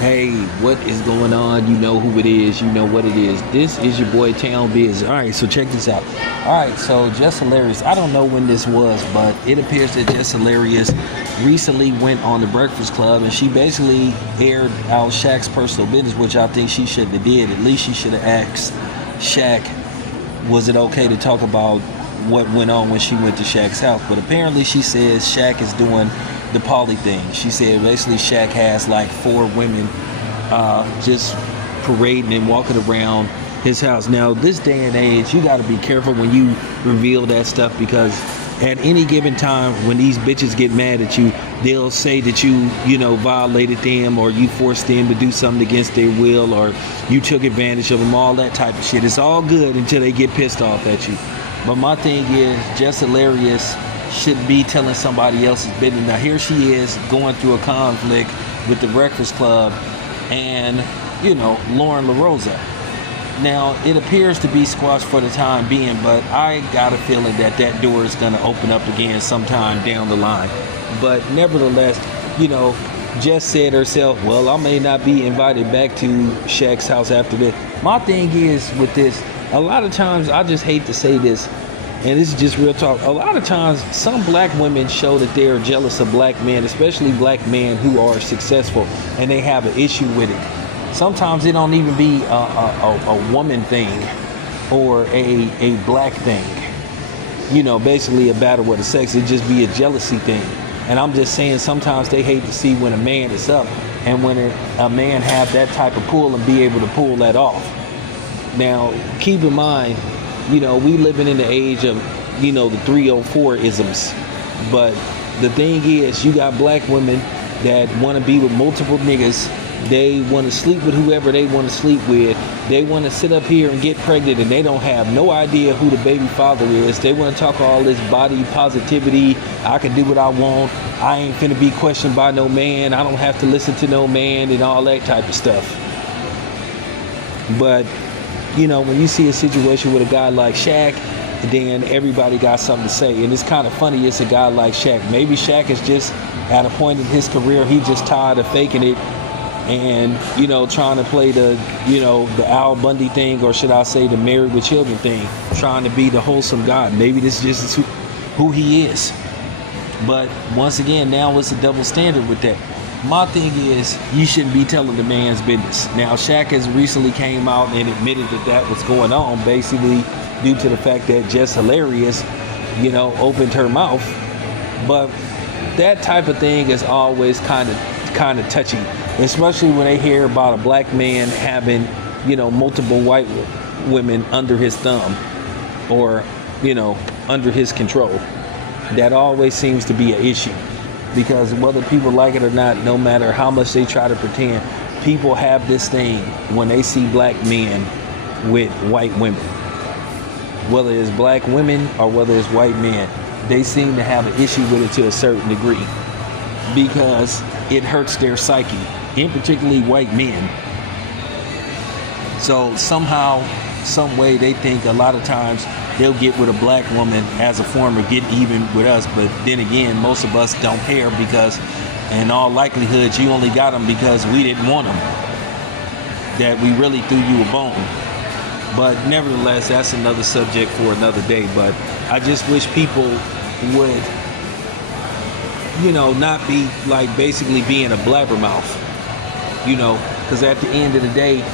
Hey, what is going on? You know who it is. You know what it is. This is your boy Town Biz. All right, so check this out. All right, so Jess Hilarious. I don't know when this was, but it appears that Jess Hilarious recently went on the Breakfast Club, and she basically aired out Shaq's personal business, which I think she shouldn't have did. At least she should have asked Shaq, was it okay to talk about what went on when she went to Shaq's house? But apparently she says Shaq is doing the poly thing. She said basically Shaq has like 4 women just parading and walking around his house. Now, this day and age, you got to be careful when you reveal that stuff, because at any given time when these bitches get mad at you, they'll say that you know, violated them, or you forced them to do something against their will, or you took advantage of them, all that type of shit. It's all good until they get pissed off at you. But my thing is, Jess Hilarious should be telling somebody else's business. Now here she is going through a conflict with the Breakfast Club and, you know, Lauren LaRosa. Now it appears to be squashed for the time being, but I got a feeling that that door is going to open up again sometime down the line. But nevertheless, you know, Jess said herself, well, I may not be invited back to Shaq's house after this. My thing is with this, a lot of times, I just hate to say this, and this is just real talk, a lot of times some black women show that they are jealous of black men, especially black men who are successful, and they have an issue with it. Sometimes it don't even be a woman thing or a black thing, you know, basically a battle with the sex. It just be a jealousy thing. And I'm just saying, sometimes they hate to see when a man is up, and when a man have that type of pull and be able to pull that off. Now, keep in mind, you know, we living in the age of, you know, the 304-isms. But the thing is, you got black women that want to be with multiple niggas. They want to sleep with whoever they want to sleep with. They want to sit up here and get pregnant, and they don't have no idea who the baby father is. They want to talk all this body positivity. I can do what I want. I ain't finna be questioned by no man. I don't have to listen to no man, and all that type of stuff. But you know, when you see a situation with a guy like Shaq, then everybody got something to say. And it's kind of funny, it's a guy like Shaq. Maybe Shaq is just at a point in his career, he just tired of faking it and, you know, trying to play the, you know, the Al Bundy thing, or should I say the Married with Children thing, trying to be the wholesome guy. Maybe this just is who he is. But once again, now it's a double standard with that. My thing is, you shouldn't be telling the man's business. Now, Shaq has recently came out and admitted that that was going on, basically due to the fact that Jess Hilarious, you know, opened her mouth. But that type of thing is always kind of touchy, especially when they hear about a black man having, you know, multiple white women under his thumb, or, you know, under his control. That always seems to be an issue. Because whether people like it or not, no matter how much they try to pretend, people have this thing when they see black men with white women. Whether it's black women or whether it's white men, they seem to have an issue with it to a certain degree, because it hurts their psyche, in particularly white men. So somehow, some way, they think a lot of times they'll get with a black woman as a form of getting even with us. But then again, most of us don't care, because in all likelihood you only got them because we didn't want them, that we really threw you a bone. But nevertheless, that's another subject for another day. But I just wish people would, you know, not be like basically being a blabbermouth, you know, because at the end of the day,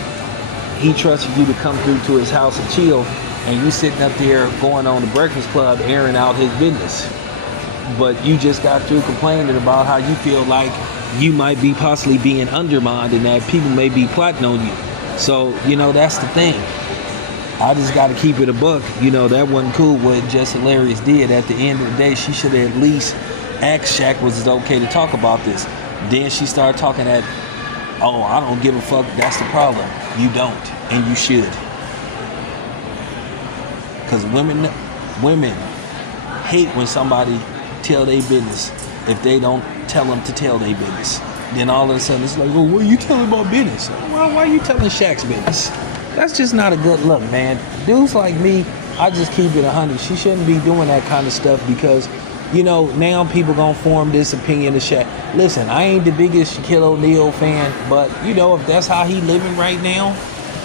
he trusted you to come through to his house and chill, and you sitting up there going on the Breakfast Club airing out his business. But you just got through complaining about how you feel like you might be possibly being undermined and that people may be plotting on you. So, you know, that's the thing. I just got to keep it a buck. You know, that wasn't cool what Jess Hilarious did. At the end of the day, she should have at least asked Shaq, was it okay to talk about this? Then she started talking that, oh, I don't give a fuck, that's the problem. You don't, and you should. Because women hate when somebody tell their business if they don't tell them to tell their business. Then all of a sudden it's like, oh, what are you telling about business? Why are you telling Shaq's business? That's just not a good look, man. Dudes like me, I just keep it 100. She shouldn't be doing that kind of stuff, because now people gonna form this opinion of Shaq. Listen, I ain't the biggest Shaquille O'Neal fan, but if that's how he living right now,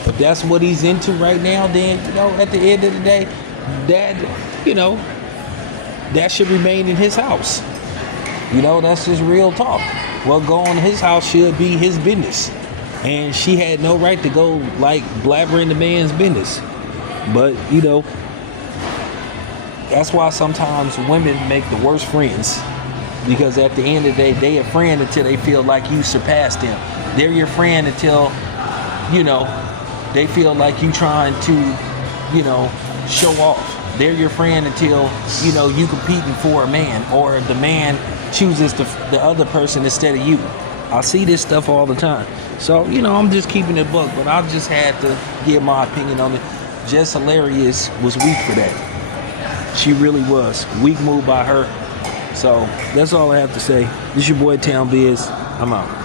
if that's what he's into right now, then at the end of the day, that should remain in his house. That's just real talk. What go on in his house should be his business, and she had no right to go like blabbering the man's business. But that's why sometimes women make the worst friends, because at the end of the day, they a friend until they feel like you surpassed them. They're your friend until they feel like you trying to show off. They're your friend until you competing for a man, or the man chooses the other person instead of you. I see this stuff all the time. So I'm just keeping it book, but I just had to give my opinion on it. Jess Hilarious was weak for that. She really was. Weak move by her. So that's all I have to say. This your boy Town Biz. I'm out.